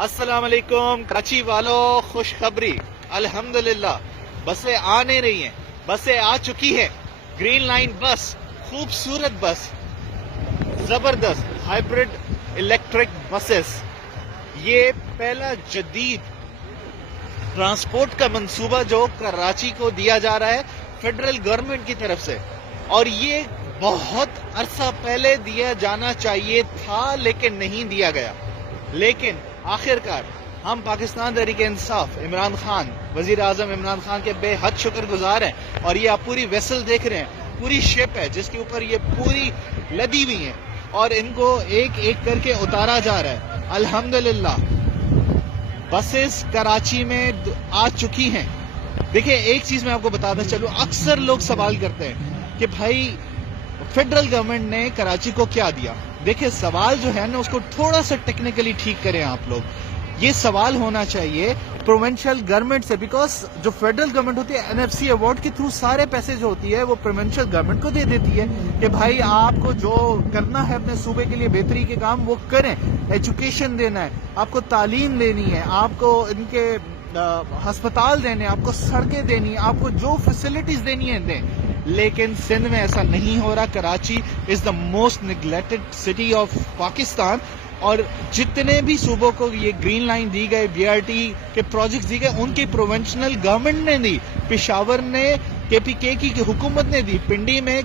السلام علیکم کراچی والوں، خوشخبری الحمدللہ بسیں آ نہیں رہی ہیں، بسیں آ چکی ہیں۔ گرین لائن بس، خوبصورت بس، زبردست ہائیبرڈ الیکٹرک بسز، یہ پہلا جدید ٹرانسپورٹ کا منصوبہ جو کراچی کو دیا جا رہا ہے فیڈرل گورنمنٹ کی طرف سے، اور یہ بہت عرصہ پہلے دیا جانا چاہیے تھا لیکن نہیں دیا گیا۔ لیکن آخرکار ہم پاکستان تحریک انصاف عمران خان، وزیر اعظم عمران خان کے بے حد شکر گزار ہیں، اور یہ آپ پوری ویسل دیکھ رہے ہیں، پوری شپ ہے جس کے اوپر یہ پوری لدی ہوئی ہیں، اور ان کو ایک ایک کر کے اتارا جا رہا ہے۔ الحمدللہ بسز کراچی میں آ چکی ہیں۔ دیکھیں ایک چیز میں آپ کو بتاتا چلوں، اکثر لوگ سوال کرتے ہیں کہ بھائی فیڈرل گورنمنٹ نے کراچی کو کیا دیا۔ دیکھیں سوال جو ہے نا اس کو تھوڑا سا ٹیکنیکلی ٹھیک کریں آپ لوگ۔ یہ سوال ہونا چاہیے پروونشل گورنمنٹ سے، بیکاز جو فیڈرل گورنمنٹ ہوتی ہے NFC ایوارڈ کے تھرو سارے پیسے جو ہوتی ہے وہ پروونشل گورنمنٹ کو دے دیتی ہے کہ بھائی آپ کو جو کرنا ہے اپنے صوبے کے لیے بہتری کے کام وہ کریں۔ ایجوکیشن دینا ہے، آپ کو تعلیم دینی ہے، آپ کو ان کے ہسپتال دینے، آپ کو سڑکیں دینی، آپ کو جو فیسلٹیز دینی ہیں دیں۔ لیکن سندھ میں ایسا نہیں ہو رہا۔ Karachi is the most neglected city of Pakistan, اور جتنے بھی صوبوں کو یہ گرین لائن دی گئے، BRT کے پروجیکٹس دی گئے، ان کی پروونشنل گورنمنٹ نے دی۔ پشاور نے KPK کی حکومت نے دی، پنڈی میں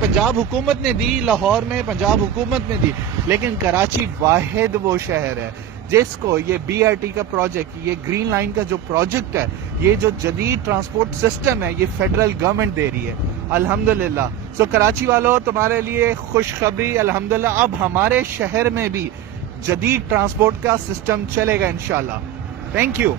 پنجاب حکومت نے دی، لاہور میں پنجاب حکومت نے دی، لیکن کراچی واحد وہ شہر ہے جس کو یہ BRT کا پروجیکٹ، یہ گرین لائن کا جو پروجیکٹ ہے، یہ جو جدید ٹرانسپورٹ سسٹم ہے، یہ فیڈرل گورنمنٹ دے رہی ہے۔ الحمدللہ۔ سو کراچی والوں تمہارے لیے خوشخبری، الحمدللہ اب ہمارے شہر میں بھی جدید ٹرانسپورٹ کا سسٹم چلے گا انشاءاللہ۔ Thank you.